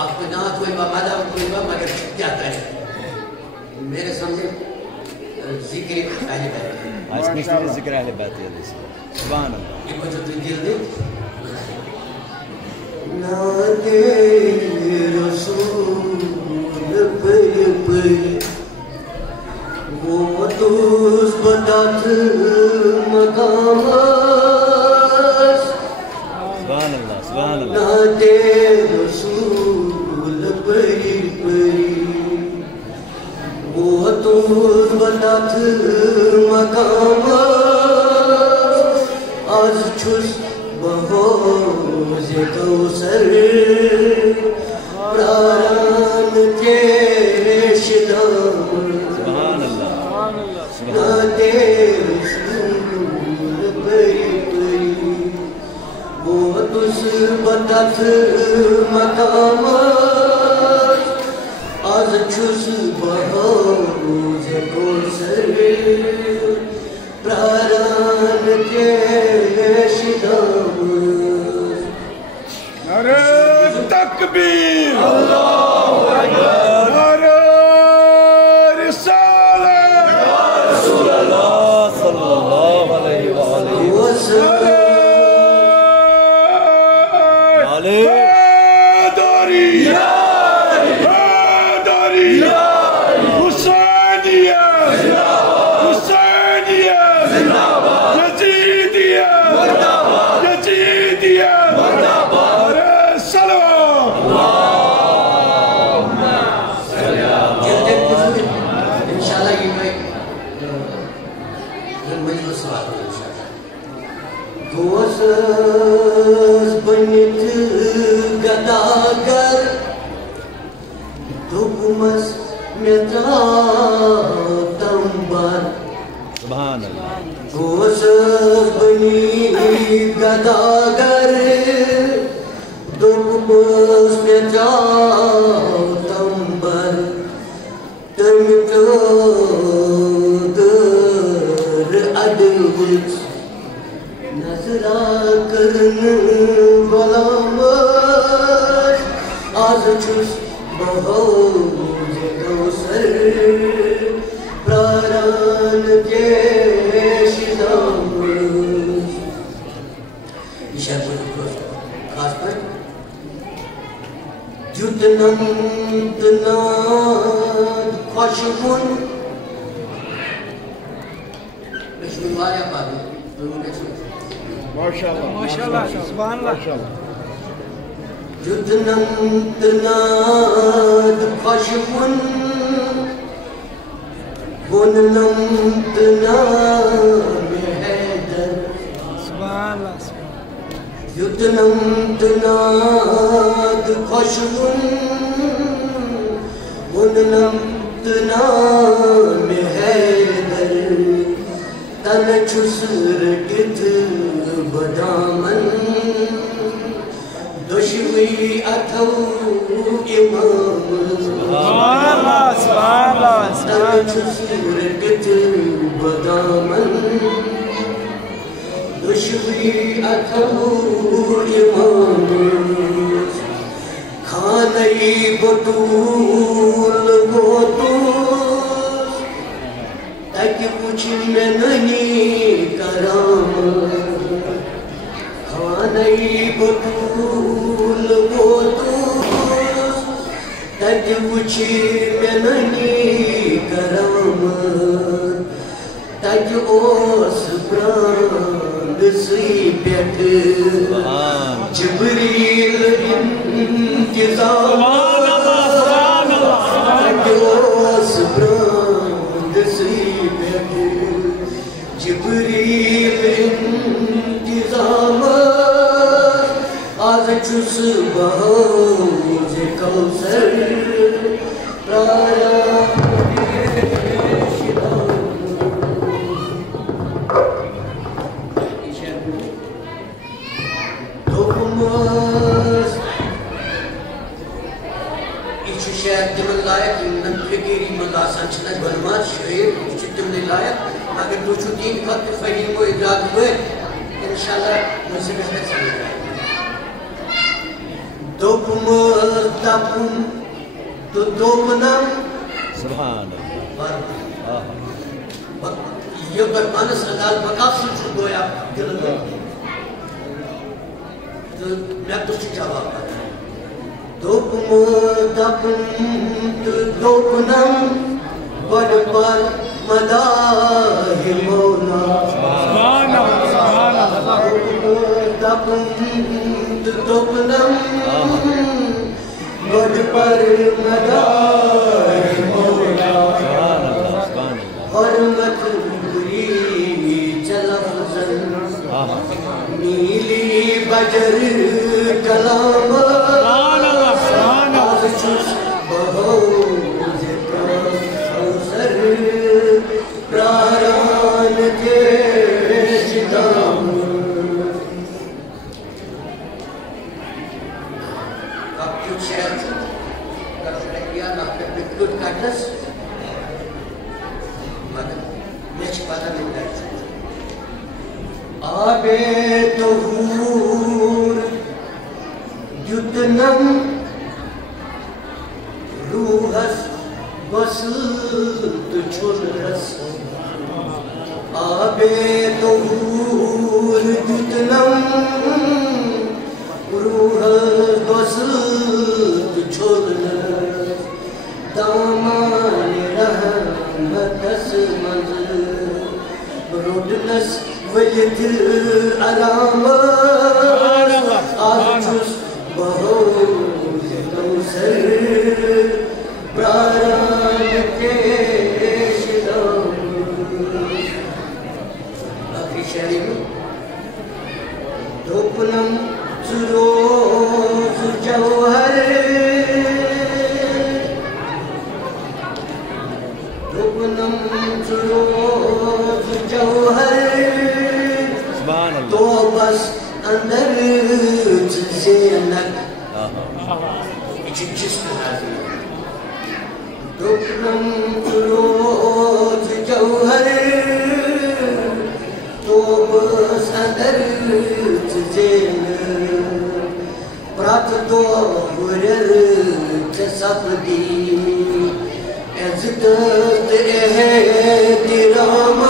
اقنات کوئی مادہ کوئی مگر کیا ہے میرے سامنے ذکر اہل بیت آج مشتری ذکر اہل بیت سبحان اللہ یہ کچھ تو دل دے نادے رسول پری پری وہ مدوس بدات مقامات سبحان اللہ سبحان اللہ نادے رسول پری پری وہ مدوس بدات مقامات آج چھس بہوز کوثر پراران کیشدان سبحان اللہ نادے رسول پری پری وہ تس بدت مقامات آز چھس بہوز کوثر پراران کیشدان نعرہ تکبیر اللہ اکبر نعرہ رسالت یا رسول اللہ صلی اللہ علیہ وآلہ وسلم حیدری حیدری حسینیہ حسینیہ یزیدیہ یزیدیہ انشاءاللہ یہ میں مجھے سوال ہوں انشاءاللہ گوزز بنت گداگر دبمس میتراتم بر سبحان اللہ گوزز بنت گداگر دبمس میتراتم بر تمتدر ادوت نظرہ کرن غلامش آز چھس بہوز کوثر پراران کیشدامش یہ شاید کوئی خاص پر جتنم تناد خوشبون رشوی والیہ پاکی ماشاءاللہ سبحان اللہ جتنم تناد خوشبون ونلم تناد حیدر سبحان اللہ جتنم تناد خوشبون ونلم تناد حیدر تن چھس رکت بدامن دشوی اتھو امام سبحان اللہ تن چھس رکت بدامن دشوی اتھو امام کھانئی بطول گوتوس تک کچھ میں نہیں کرام کھانئی بطول گوتوس تک کچھ میں نہیں کرام تک اوس براند سی بیٹھ جبریل انتظام تک اوس براند سی بیٹھ جبریل انتظام آز چھس بہوز کوثر پراران شاید تمن لائق نم فکری منداسان چھنا بنوان شعیر یہ تمن لائق اگر تو چھو دین خط فہیم کو ادراک ہوئے انشاءاللہ مجھے بہتر سمجھ جائے دکم دپن تو دوپنم سبحان اللہ یہ برپانس ادال بکاف سے چھو گویا دل میں تو میں کچھ جواب کرتا ہوں دوپن دپن تو دوپنم بڑ پر مداح مولا سبحان اللہ دپن تو دوپنم بڑ پر مداح مولا حرمت بری چلفزن نیلی بجر کلام آز چس بہوز کوثر پراران کے شدام آپ کیوں شہر چھو کرنے کیا نا پہ بکر کٹنس مجھ پتہ نہیں کرتا آب طہور جتنم روحس بسط چھلرس آب طہور جتنم روحس بسط چھلرس دامان رحمتس منظر روڈنس ولد علام آز چس بہوز کوثر پراران کے شدام آخری شہری میں دوپنم سروز جوہر دوپنم سروز جوہر تو بس اندر زینت جسم حاضر دوپنم سروز جوہر تو بس اندر زینت پرات دو برر تصفدی عزت احترام